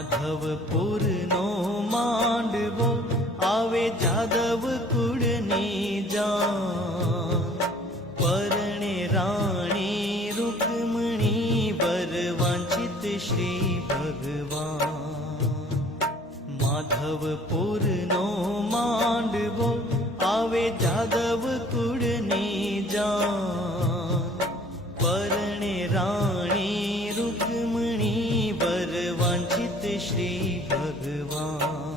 माधवपुर नो माडवो कावे यादव कुडनी जा पणे राी रुक्मी भवा जि भगव माधवपुर नो मडवो कावे यादव રાણી રૂકમણી વર વાંછિત શ્રી ભગવાન